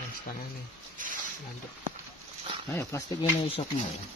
Ayos ka na ni. Ay, plastic yun na yung shock mo.